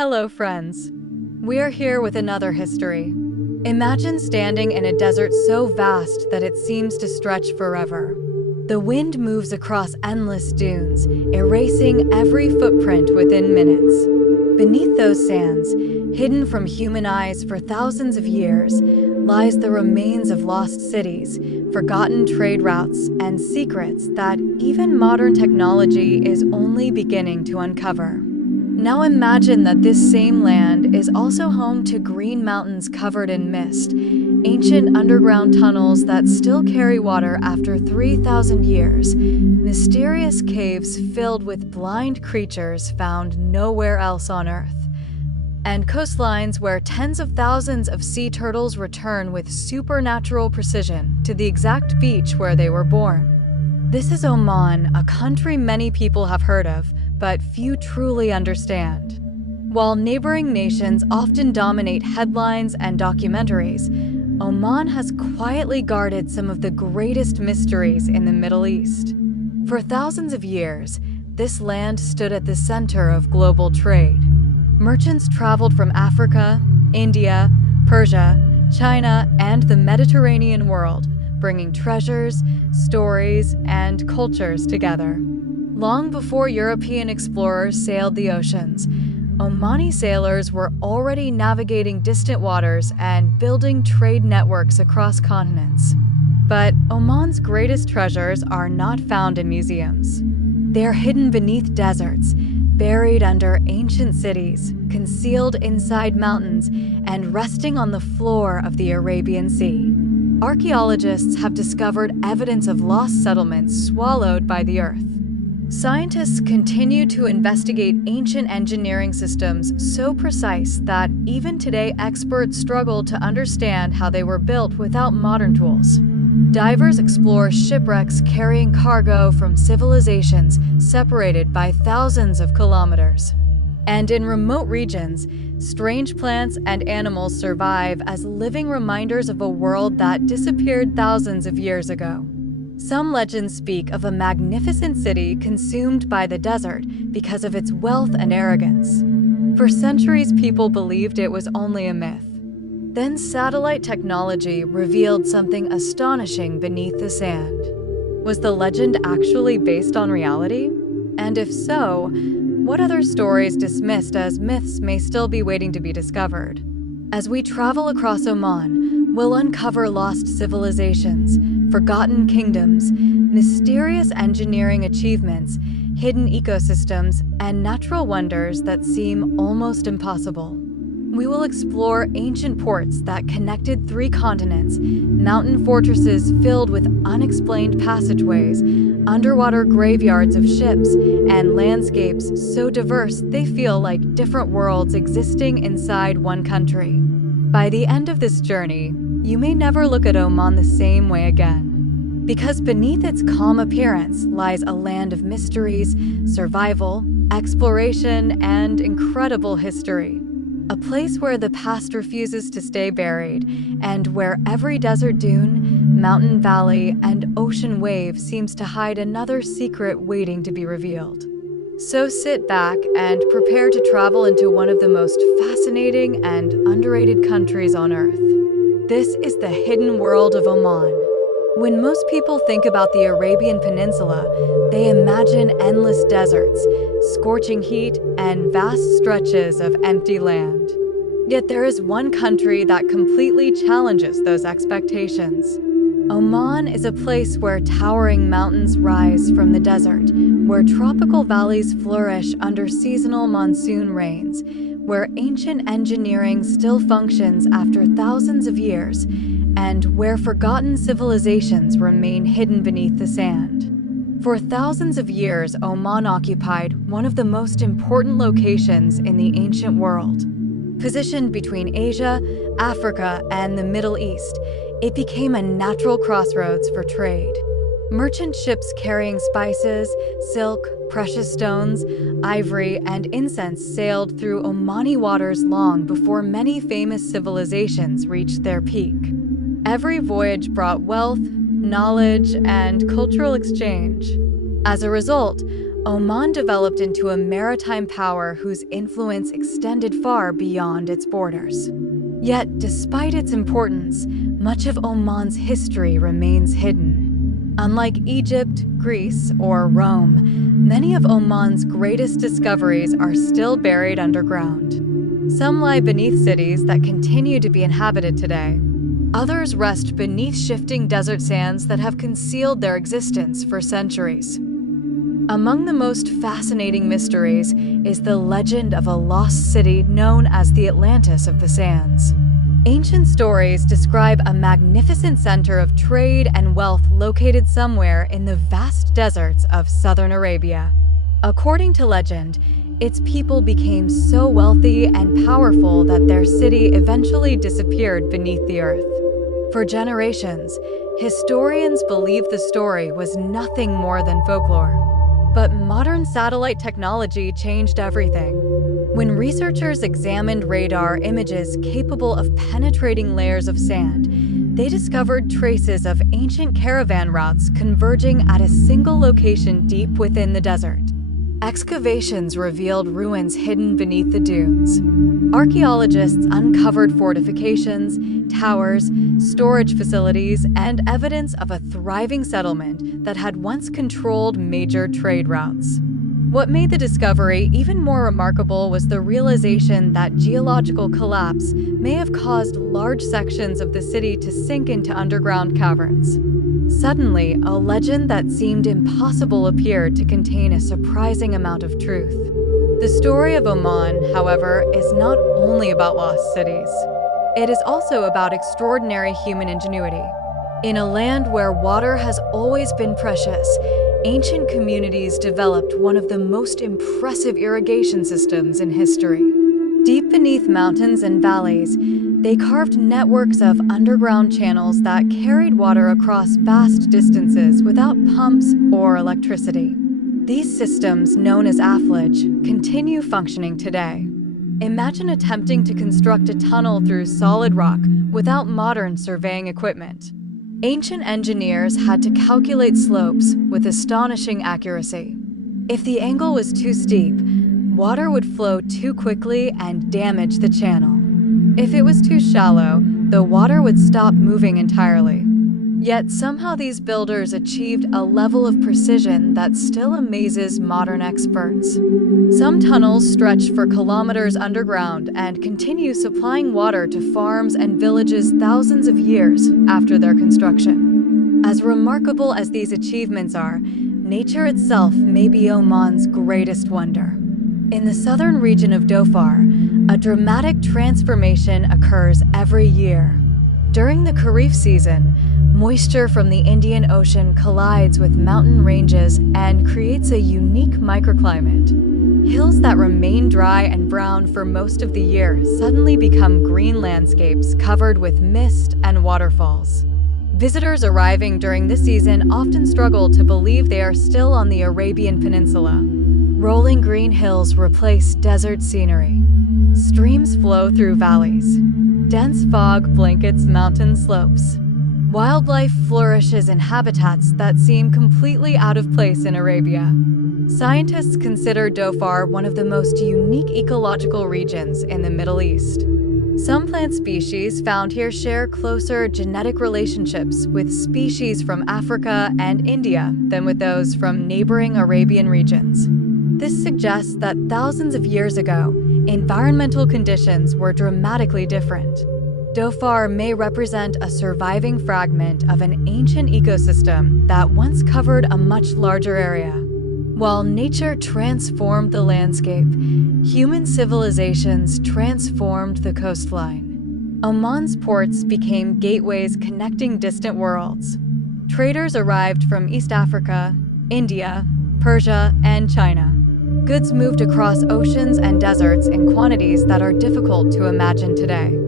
Hello, friends. We are here with another history. Imagine standing in a desert so vast that it seems to stretch forever. The wind moves across endless dunes, erasing every footprint within minutes. Beneath those sands, hidden from human eyes for thousands of years, lies the remains of lost cities, forgotten trade routes, and secrets that even modern technology is only beginning to uncover. Now imagine that this same land is also home to green mountains covered in mist, ancient underground tunnels that still carry water after 3,000 years, mysterious caves filled with blind creatures found nowhere else on Earth, and coastlines where tens of thousands of sea turtles return with supernatural precision to the exact beach where they were born. This is Oman, a country many people have heard of, but few truly understand. While neighboring nations often dominate headlines and documentaries, Oman has quietly guarded some of the greatest mysteries in the Middle East. For thousands of years, this land stood at the center of global trade. Merchants traveled from Africa, India, Persia, China, and the Mediterranean world, bringing treasures, stories, and cultures together. Long before European explorers sailed the oceans, Omani sailors were already navigating distant waters and building trade networks across continents. But Oman's greatest treasures are not found in museums. They are hidden beneath deserts, buried under ancient cities, concealed inside mountains, and resting on the floor of the Arabian Sea. Archaeologists have discovered evidence of lost settlements swallowed by the earth. Scientists continue to investigate ancient engineering systems so precise that even today experts struggle to understand how they were built without modern tools. Divers explore shipwrecks carrying cargo from civilizations separated by thousands of kilometers. And in remote regions, strange plants and animals survive as living reminders of a world that disappeared thousands of years ago. Some legends speak of a magnificent city consumed by the desert because of its wealth and arrogance. For centuries, people believed it was only a myth. Then satellite technology revealed something astonishing beneath the sand. Was the legend actually based on reality? And if so, what other stories dismissed as myths may still be waiting to be discovered? As we travel across Oman, we'll uncover lost civilizations, forgotten kingdoms, mysterious engineering achievements, hidden ecosystems, and natural wonders that seem almost impossible. We will explore ancient ports that connected 3 continents, mountain fortresses filled with unexplained passageways, underwater graveyards of ships, and landscapes so diverse they feel like different worlds existing inside one country. By the end of this journey, you may never look at Oman the same way again. Because beneath its calm appearance lies a land of mysteries, survival, exploration, and incredible history. A place where the past refuses to stay buried, and where every desert dune, mountain valley, and ocean wave seems to hide another secret waiting to be revealed. So sit back and prepare to travel into one of the most fascinating and underrated countries on Earth. This is the hidden world of Oman. When most people think about the Arabian Peninsula, they imagine endless deserts, scorching heat, and vast stretches of empty land. Yet there is one country that completely challenges those expectations. Oman is a place where towering mountains rise from the desert, where tropical valleys flourish under seasonal monsoon rains, where ancient engineering still functions after thousands of years, and where forgotten civilizations remain hidden beneath the sand. For thousands of years, Oman occupied one of the most important locations in the ancient world. Positioned between Asia, Africa, and the Middle East, it became a natural crossroads for trade. Merchant ships carrying spices, silk, precious stones, ivory, and incense sailed through Omani waters long before many famous civilizations reached their peak. Every voyage brought wealth, knowledge, and cultural exchange. As a result, Oman developed into a maritime power whose influence extended far beyond its borders. Yet, despite its importance, much of Oman's history remains hidden. Unlike Egypt, Greece, or Rome, many of Oman's greatest discoveries are still buried underground. Some lie beneath cities that continue to be inhabited today. Others rest beneath shifting desert sands that have concealed their existence for centuries. Among the most fascinating mysteries is the legend of a lost city known as the Atlantis of the Sands. Ancient stories describe a magnificent center of trade and wealth located somewhere in the vast deserts of southern Arabia. According to legend, its people became so wealthy and powerful that their city eventually disappeared beneath the earth. For generations, historians believed the story was nothing more than folklore. But modern satellite technology changed everything. When researchers examined radar images capable of penetrating layers of sand, they discovered traces of ancient caravan routes converging at a single location deep within the desert. Excavations revealed ruins hidden beneath the dunes. Archaeologists uncovered fortifications, towers, storage facilities, and evidence of a thriving settlement that had once controlled major trade routes. What made the discovery even more remarkable was the realization that geological collapse may have caused large sections of the city to sink into underground caverns. Suddenly, a legend that seemed impossible appeared to contain a surprising amount of truth. The story of Oman, however, is not only about lost cities. It is also about extraordinary human ingenuity. In a land where water has always been precious, ancient communities developed one of the most impressive irrigation systems in history. Deep beneath mountains and valleys, they carved networks of underground channels that carried water across vast distances without pumps or electricity. These systems, known as afflage, continue functioning today. Imagine attempting to construct a tunnel through solid rock without modern surveying equipment. Ancient engineers had to calculate slopes with astonishing accuracy. If the angle was too steep, water would flow too quickly and damage the channel. If it was too shallow, the water would stop moving entirely. Yet somehow these builders achieved a level of precision that still amazes modern experts. Some tunnels stretch for kilometers underground and continue supplying water to farms and villages thousands of years after their construction. As remarkable as these achievements are, nature itself may be Oman's greatest wonder. In the southern region of Dhofar, a dramatic transformation occurs every year. During the Kharif season, moisture from the Indian Ocean collides with mountain ranges and creates a unique microclimate. Hills that remain dry and brown for most of the year suddenly become green landscapes covered with mist and waterfalls. Visitors arriving during this season often struggle to believe they are still on the Arabian Peninsula. Rolling green hills replace desert scenery. Streams flow through valleys. Dense fog blankets mountain slopes. Wildlife flourishes in habitats that seem completely out of place in Arabia. Scientists consider Dhofar one of the most unique ecological regions in the Middle East. Some plant species found here share closer genetic relationships with species from Africa and India than with those from neighboring Arabian regions. This suggests that thousands of years ago, environmental conditions were dramatically different. Dhofar may represent a surviving fragment of an ancient ecosystem that once covered a much larger area. While nature transformed the landscape, human civilizations transformed the coastline. Oman's ports became gateways connecting distant worlds. Traders arrived from East Africa, India, Persia, and China. Goods moved across oceans and deserts in quantities that are difficult to imagine today.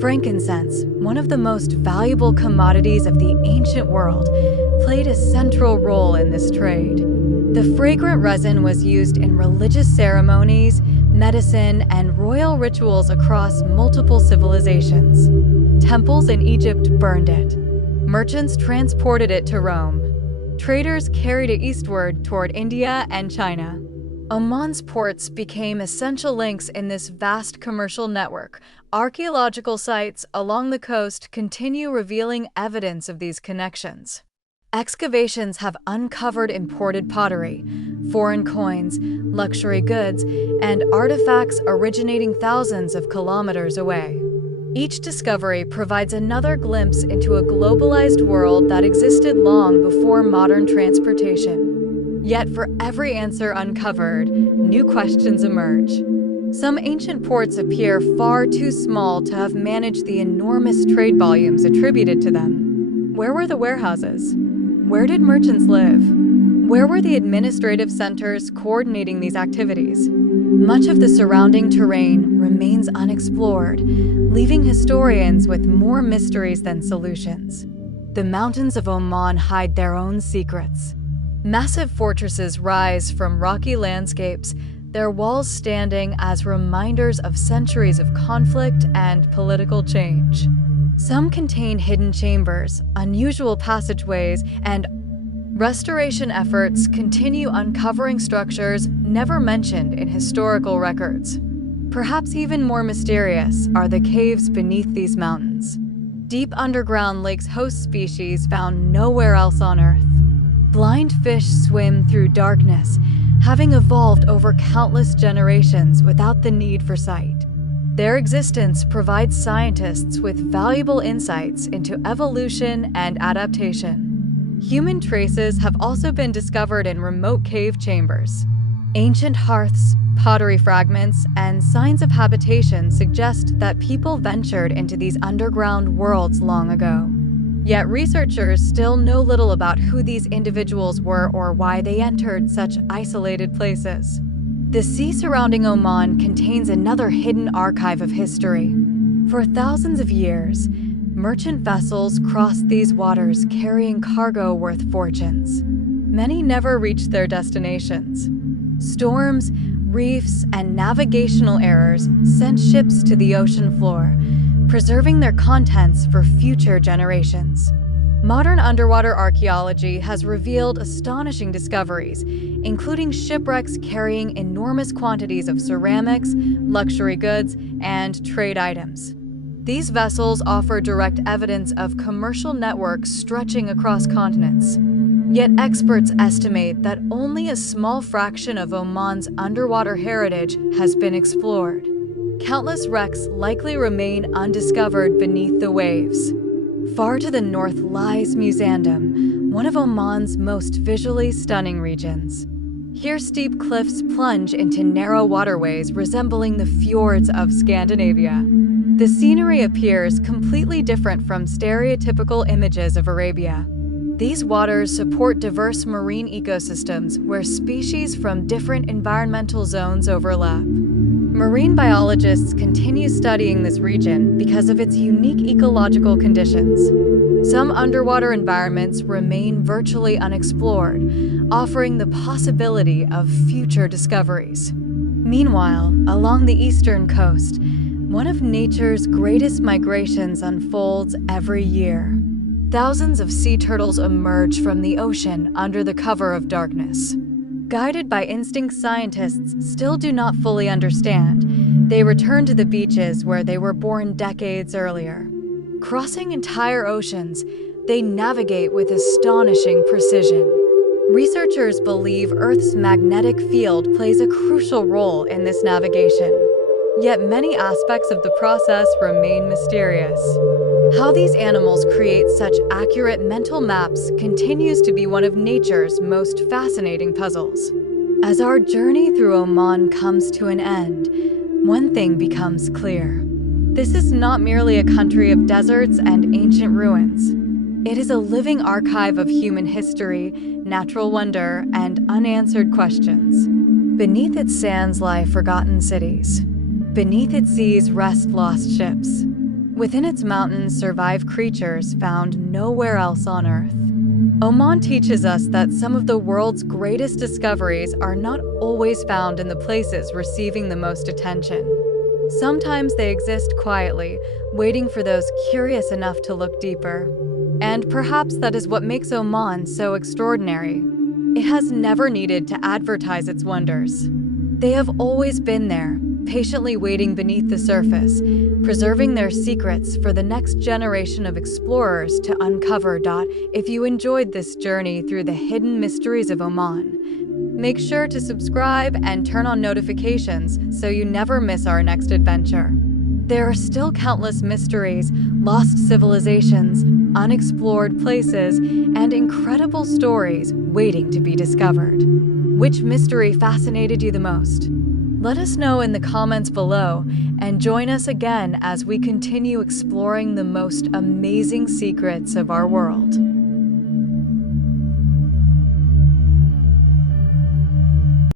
Frankincense, one of the most valuable commodities of the ancient world, played a central role in this trade. The fragrant resin was used in religious ceremonies, medicine, and royal rituals across multiple civilizations. Temples in Egypt burned it. Merchants transported it to Rome. Traders carried it eastward toward India and China. Oman's ports became essential links in this vast commercial network. Archaeological sites along the coast continue revealing evidence of these connections. Excavations have uncovered imported pottery, foreign coins, luxury goods, and artifacts originating thousands of kilometers away. Each discovery provides another glimpse into a globalized world that existed long before modern transportation. Yet for every answer uncovered, new questions emerge. Some ancient ports appear far too small to have managed the enormous trade volumes attributed to them. Where were the warehouses? Where did merchants live? Where were the administrative centers coordinating these activities? Much of the surrounding terrain remains unexplored, leaving historians with more mysteries than solutions. The mountains of Oman hide their own secrets. Massive fortresses rise from rocky landscapes, their walls standing as reminders of centuries of conflict and political change. Some contain hidden chambers, unusual passageways, and restoration efforts continue uncovering structures never mentioned in historical records. Perhaps even more mysterious are the caves beneath these mountains. Deep underground lakes host species found nowhere else on Earth. Blind fish swim through darkness, having evolved over countless generations without the need for sight. Their existence provides scientists with valuable insights into evolution and adaptation. Human traces have also been discovered in remote cave chambers. Ancient hearths, pottery fragments, and signs of habitation suggest that people ventured into these underground worlds long ago. Yet researchers still know little about who these individuals were or why they entered such isolated places. The sea surrounding Oman contains another hidden archive of history. For thousands of years, merchant vessels crossed these waters carrying cargo worth fortunes. Many never reached their destinations. Storms, reefs, and navigational errors sent ships to the ocean floor, preserving their contents for future generations. Modern underwater archaeology has revealed astonishing discoveries, including shipwrecks carrying enormous quantities of ceramics, luxury goods, and trade items. These vessels offer direct evidence of commercial networks stretching across continents. Yet experts estimate that only a small fraction of Oman's underwater heritage has been explored. Countless wrecks likely remain undiscovered beneath the waves. Far to the north lies Musandam, one of Oman's most visually stunning regions. Here steep cliffs plunge into narrow waterways resembling the fjords of Scandinavia. The scenery appears completely different from stereotypical images of Arabia. These waters support diverse marine ecosystems where species from different environmental zones overlap. Marine biologists continue studying this region because of its unique ecological conditions. Some underwater environments remain virtually unexplored, offering the possibility of future discoveries. Meanwhile, along the eastern coast, one of nature's greatest migrations unfolds every year. Thousands of sea turtles emerge from the ocean under the cover of darkness. Guided by instincts scientists still do not fully understand, they return to the beaches where they were born decades earlier. Crossing entire oceans, they navigate with astonishing precision. Researchers believe Earth's magnetic field plays a crucial role in this navigation. Yet many aspects of the process remain mysterious. How these animals create such accurate mental maps continues to be one of nature's most fascinating puzzles. As our journey through Oman comes to an end, one thing becomes clear. This is not merely a country of deserts and ancient ruins. It is a living archive of human history, natural wonder, and unanswered questions. Beneath its sands lie forgotten cities. Beneath its seas rest lost ships. Within its mountains survive creatures found nowhere else on Earth. Oman teaches us that some of the world's greatest discoveries are not always found in the places receiving the most attention. Sometimes they exist quietly, waiting for those curious enough to look deeper. And perhaps that is what makes Oman so extraordinary. It has never needed to advertise its wonders. They have always been there, patiently waiting beneath the surface, preserving their secrets for the next generation of explorers to uncover. If you enjoyed this journey through the hidden mysteries of Oman, make sure to subscribe and turn on notifications so you never miss our next adventure. There are still countless mysteries, lost civilizations, unexplored places, and incredible stories waiting to be discovered. Which mystery fascinated you the most? Let us know in the comments below and join us again as we continue exploring the most amazing secrets of our world.